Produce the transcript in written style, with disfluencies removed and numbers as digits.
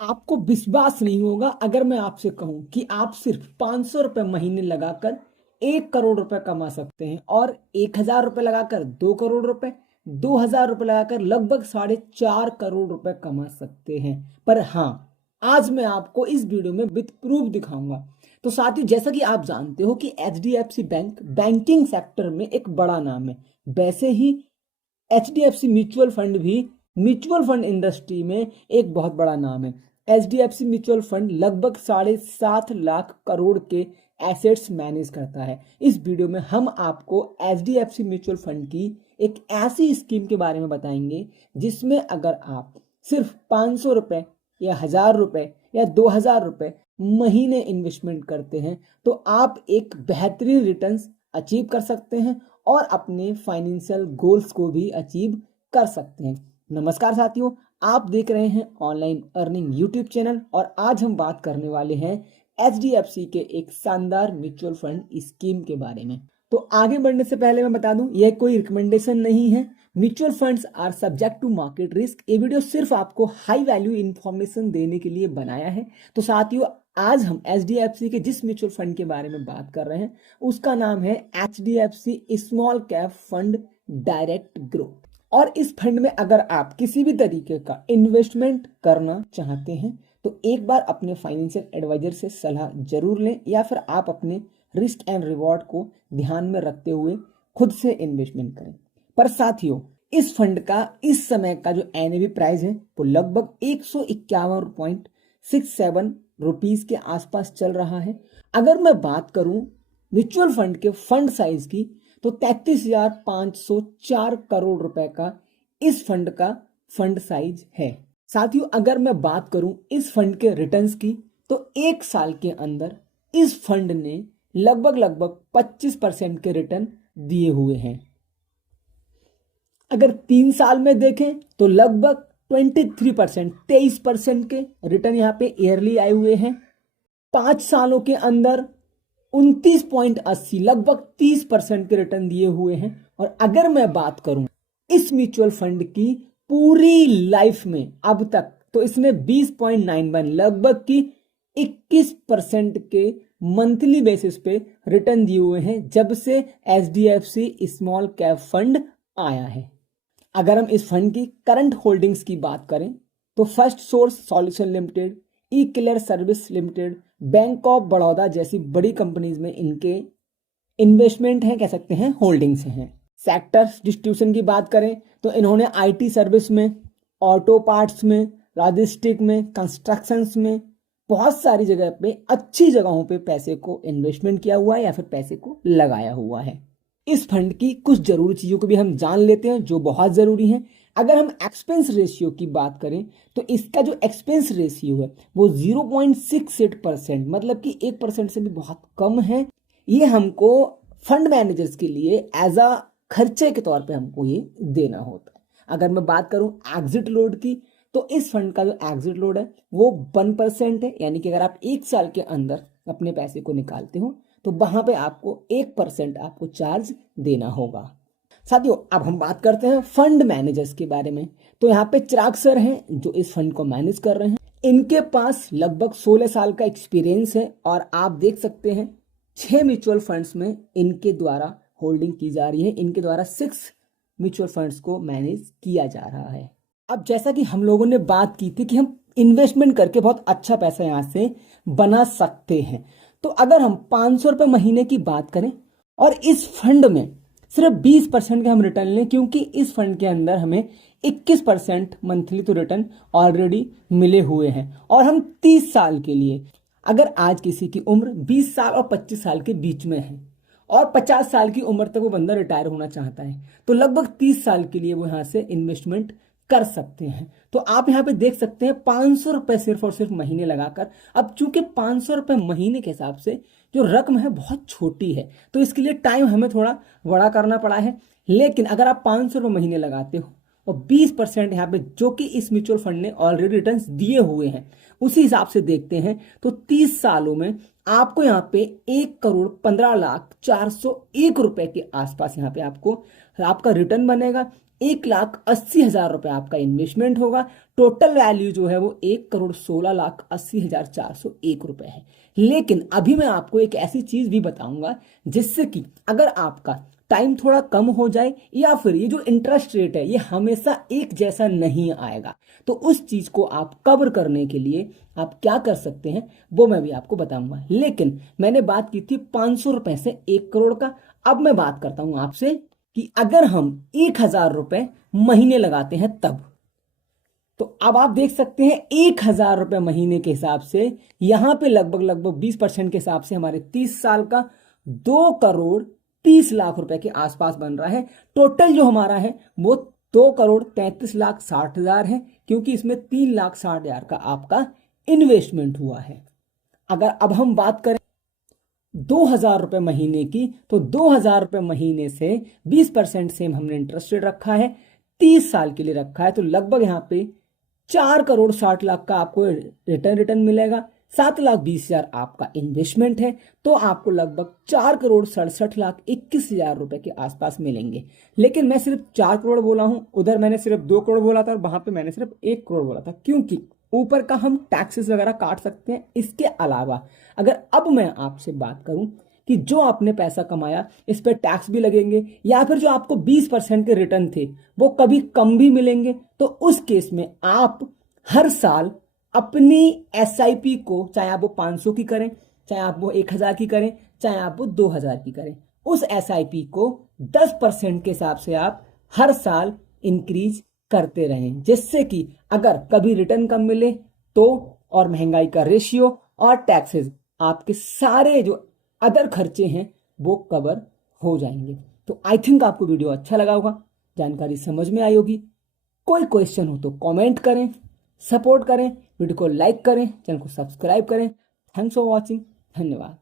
आपको विश्वास नहीं होगा अगर मैं आपसे कहूं कि आप सिर्फ 500 रुपये महीने लगाकर 1 करोड़ रुपए कमा सकते हैं, और 1000 रुपये लगाकर 2 करोड़ रुपए, 2000 रुपये लगाकर लगभग 4.5 करोड़ रुपए कमा सकते हैं। पर हाँ, आज मैं आपको इस वीडियो में विथ प्रूफ दिखाऊंगा। तो साथियों, जैसा कि आप जानते हो कि एचडीएफसी बैंक बैंकिंग सेक्टर में एक बड़ा नाम है, वैसे ही एचडीएफसी म्यूचुअल फंड भी म्यूचुअल फंड इंडस्ट्री में एक बहुत बड़ा नाम है। एचडीएफसी म्यूचुअल फंड लगभग 7.5 लाख करोड़ के एसेट्स मैनेज करता है। इस वीडियो में हम आपको एचडीएफसी म्यूचुअल फंड की एक ऐसी स्कीम के बारे में बताएंगे जिसमें अगर आप सिर्फ 500 रुपये या 1000 रुपये या 2000 रुपये महीने इन्वेस्टमेंट करते हैं तो आप एक बेहतरीन रिटर्न्स अचीव कर सकते हैं और अपने फाइनेंशियल गोल्स को भी अचीव कर सकते हैं। नमस्कार साथियों, आप देख रहे हैं ऑनलाइन अर्निंग यूट्यूब चैनल, और आज हम बात करने वाले हैं एचडीएफसी के एक शानदार म्यूचुअल फंड स्कीम के बारे में। तो आगे बढ़ने से पहले मैं बता दूं, यह कोई रिकमेंडेशन नहीं है। Mutual funds are subject to market risk. ये वीडियो सिर्फ आपको हाई वैल्यू इंफॉर्मेशन देने के लिए बनाया है। तो साथियों, आज हम एचडीएफसी के जिस म्यूचुअल फंड के बारे में बात कर रहे हैं उसका नाम है HDFC small cap fund direct growth. और इस फंड में अगर आप किसी भी तरीके का इन्वेस्टमेंट करना चाहते हैं तो एक बार अपने फाइनेंशियल एडवाइजर से सलाह जरूर लें, या फिर आप अपने रिस्क एंड रिवॉर्ड को ध्यान में रखते हुए खुद से इन्वेस्टमेंट करें। पर साथियों, इस फंड का इस समय का जो एनएवी प्राइस है वो लगभग 151.67 रुपीज के आसपास चल रहा है। अगर मैं बात करूं म्यूचुअल फंड के फंड साइज की तो 33,504 करोड़ रुपए का इस फंड का फंड साइज है। साथियों, अगर मैं बात करूं इस फंड के रिटर्न्स की तो एक साल के अंदर इस फंड ने लगभग 25% के रिटर्न दिए हुए हैं। अगर 3 साल में देखें तो लगभग 23% के रिटर्न यहाँ पे ईयरली आए हुए हैं। 5 सालों के अंदर 29.80 लगभग 30% के रिटर्न दिए हुए हैं। और अगर मैं बात करूं इस म्यूचुअल फंड की पूरी लाइफ में अब तक, तो इसने 20.91 लगभग की 21% के मंथली बेसिस पे रिटर्न दिए हुए हैं जब से एचडीएफसी स्मॉल कैप फंड आया है। अगर हम इस फंड की करंट होल्डिंग्स की बात करें तो first source solution limited, E clear service limited, bank of Baroda जैसी बड़ी कंपनीज में इनके इन्वेस्टमेंट हैं, कह सकते हैं होल्डिंग्स हैं। सेक्टर्स डिस्ट्रीब्यूशन की बात करें तो इन्होंने आईटी सर्विस में, ऑटो पार्ट्स में, लॉजिस्टिक में, कंस्ट्रक्शंस में, बहुत सारी जगह पे अच्छी जगहों पे पैसे को इन्वेस्टमेंट किया हुआ है या फिर पैसे को लगाया हुआ है। इस फंड की कुछ जरूरी चीजों को भी हम जान लेते हैं जो बहुत जरूरी है। अगर हम एक्सपेंस रेशियो की बात करें तो इसका जो एक्सपेंस रेशियो है वो 0.68%, मतलब कि 1% से भी बहुत कम है। ये हमको फंड मैनेजर्स के लिए एज अ खर्चे के तौर पे हमको ये देना होता है। अगर मैं बात करूं एग्जिट लोड की तो इस फंड का जो एग्जिट लोड है वो 1% है, यानी कि अगर आप 1 साल के अंदर अपने पैसे को निकालते हो तो वहां पे आपको 1% आपको चार्ज देना होगा। साथियों, अब हम बात करते हैं फंड मैनेजर्स के बारे में। तो यहाँ पे चिराग सर हैं जो इस फंड को मैनेज कर रहे हैं। इनके पास लगभग 16 साल का एक्सपीरियंस है और आप देख सकते हैं 6 म्यूचुअल फंड्स में इनके द्वारा होल्डिंग की जा रही है। इनके द्वारा 6 म्यूचुअल फंड्स को मैनेज किया जा रहा है। अब जैसा कि हम लोगों ने बात की थी कि हम इन्वेस्टमेंट करके बहुत अच्छा पैसा यहाँ से बना सकते हैं, तो अगर हम 500 रुपये महीने की बात करें और इस फंड में सिर्फ 20% के हम रिटर्न लें, क्योंकि इस फंड के अंदर हमें 21% मंथली तो रिटर्न ऑलरेडी मिले हुए हैं, और हम 30 साल के लिए, अगर आज किसी की उम्र 20 साल और 25 साल के बीच में है और 50 साल की उम्र तक वो बंदा रिटायर होना चाहता है तो लगभग 30 साल के लिए वो यहाँ से इन्वेस्टमेंट कर सकते हैं। तो आप यहाँ पे देख सकते हैं 500 रुपये सिर्फ और सिर्फ महीने लगाकर। अब चूंकि 500 रुपये महीने के हिसाब से जो रकम है बहुत छोटी है तो इसके लिए टाइम हमें थोड़ा बड़ा करना पड़ा है, लेकिन अगर आप 500 रुपये महीने लगाते हो और 20% यहाँ पे जो कि इस म्यूचुअल फंड ने ऑलरेडी रिटर्न दिए हुए हैं उसी हिसाब से देखते हैं तो 30 सालों में आपको यहाँ पे 1,15,04,01 रुपए के आसपास यहाँ पे आपको आपका रिटर्न बनेगा। 1,80,000 रुपए आपका इन्वेस्टमेंट होगा। टोटल वैल्यू जो है वो 1,16,80,401 रुपए है। लेकिन अभी मैं आपको एक ऐसी चीज भी बताऊंगा जिससे कि अगर आपका टाइम थोड़ा कम हो जाए या फिर ये जो इंटरेस्ट रेट है ये हमेशा एक जैसा नहीं आएगा, तो उस चीज को आप कवर करने के लिए आप क्या कर सकते हैं वो मैं भी आपको बताऊंगा। लेकिन मैंने बात की थी 500 रुपए से 1 करोड़ का। अब मैं बात करता हूं आपसे कि अगर हम 1,000 रुपए महीने लगाते हैं तब, तो अब आप देख सकते हैं 1,000 रुपए महीने के हिसाब से यहां पे लगभग लगभग 20% के हिसाब से हमारे 30 साल का 2,30,00,000 रुपए के आसपास बन रहा है। टोटल जो हमारा है वो 2,33,60,000 है, क्योंकि इसमें 3,60,000 का आपका इन्वेस्टमेंट हुआ है। अगर अब हम बात करें 2,000 रुपए महीने की, तो 2,000 रुपए महीने से 20% से हमने इंटरेस्ट रेट रखा है, 30 साल के लिए रखा है, तो लगभग यहाँ पे 4,60,00,000 का आपको रिटर्न मिलेगा। 7,20,000 आपका इन्वेस्टमेंट है, तो आपको लगभग 4,67,21,000 रुपए के आसपास मिलेंगे। लेकिन मैं सिर्फ 4 करोड़ बोला हूं, उधर मैंने सिर्फ 2 करोड़ बोला था और वहां पे मैंने सिर्फ 1 करोड़ बोला था, क्योंकि ऊपर का हम टैक्सेस वगैरह काट सकते हैं। इसके अलावा अगर अब मैं आपसे बात करूं कि जो आपने पैसा कमाया इस पर टैक्स भी लगेंगे या फिर जो आपको 20% के रिटर्न थे वो कभी कम भी मिलेंगे, तो उस केस में आप हर साल अपनी एसआईपी को, चाहे आप वो 500 की करें, चाहे आप वो 1,000 की करें, चाहे आप वो 2,000 की करें, उस एसआईपी को 10% के हिसाब से आप हर साल इंक्रीज करते रहें, जिससे कि अगर कभी रिटर्न कम मिले तो, और महंगाई का रेशियो और टैक्सेस, आपके सारे जो अदर खर्चे हैं वो कवर हो जाएंगे। तो आई थिंक आपको वीडियो अच्छा लगा होगा, जानकारी समझ में आई होगी। कोई क्वेश्चन हो तो कमेंट करें, सपोर्ट करें, वीडियो को लाइक करें, चैनल को सब्सक्राइब करें। Thanks for watching. धन्यवाद।